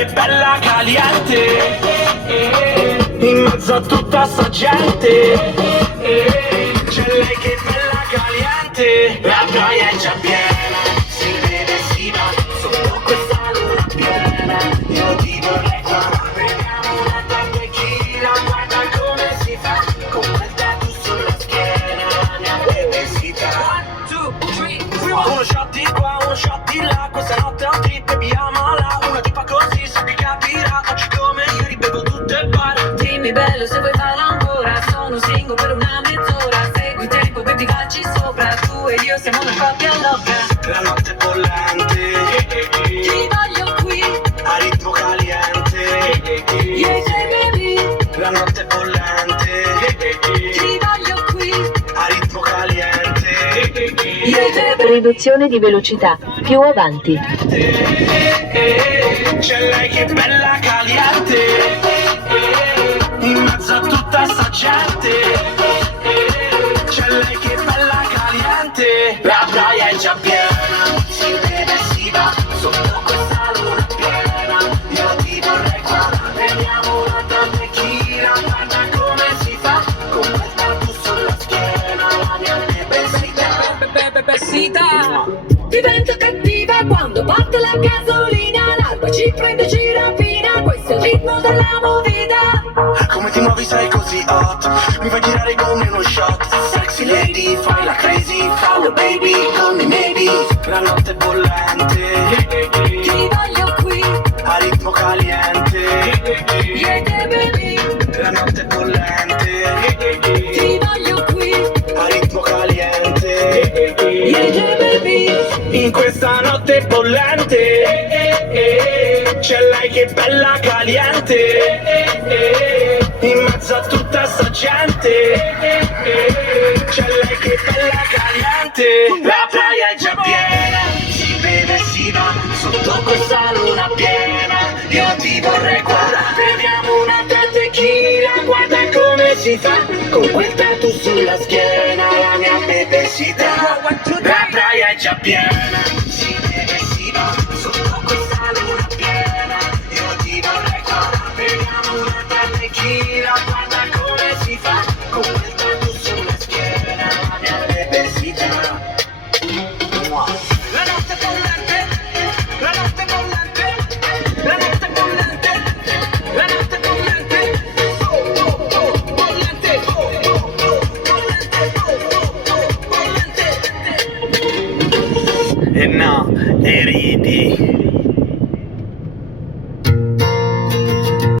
che bella caliente, in mezzo a tutta sta gente. C'è lei che bella caliente, la praia è già piena, si vede si va sotto questa luna piena. Io ti vorrei qua, beviamo una tequila, guarda come si fa, con quel tattoo sulla schiena, la mia bebesita. 1, 2, 3, uno shot di qua, uno shot di là, questa notte è un trip e beviamola, una tipa così so che capirà, oggi come ieri bevo tutte e bar. Dimmi bello se vuoi farlo ancora, sono single per una mezz'ora, segui il tempo baby facci sopra, tu e io siamo una coppia loca. La notte è bollente, Ti voglio qui, a ritmo caliente. yeah baby, La notte è bollente, ti voglio qui, a ritmo caliente. yeah baby. Riduzione di velocità. Più avanti. C'è lei che bella caliente, in mezzo a tutta sta gente. C'è lei che bella caliente, la praia è già piena, si beve e si va sotto questa luna piena. Io ti vorrei qua, beviamo una tequila, guarda come si fa, con quel tattoo sulla schiena, la mia bebesita. Divento cattiva quando parte la gasolina, l'alba ci prende, ci rapina, questo è il ritmo della movida. Come ti muovi sei così hot, mi fai girare come uno shot. Sexy lady, fai la crazy, fallo baby, con me maybe. La notte è bollente, Ti voglio qui, a ritmo caliente. yeah baby, La notte è bollente, ti voglio qui, a ritmo caliente. yeah baby. In questa notte bollente c'è lei che bella caliente, in mezzo a tutta sta gente. C'è lei che bella caliente, la praia è già piena, si beve e si va sotto questa luna piena. Io ti vorrei qua, beviamo una tequila, guarda come si fa, con quel tattoo sulla schiena, la mia bebesita. La praia è già piena, si beve e si va sotto questa luna piena. Io ti vorrei qua, beviamo una tequila, guarda come si fa, con quel tattoo sulla schiena, la mia bebesita. La notte è bollente, la notte è bollente, la notte è bollente, la notte è bollente, oh oh oh bollente, oh oh oh bollente, oh oh oh bollente. E no, eri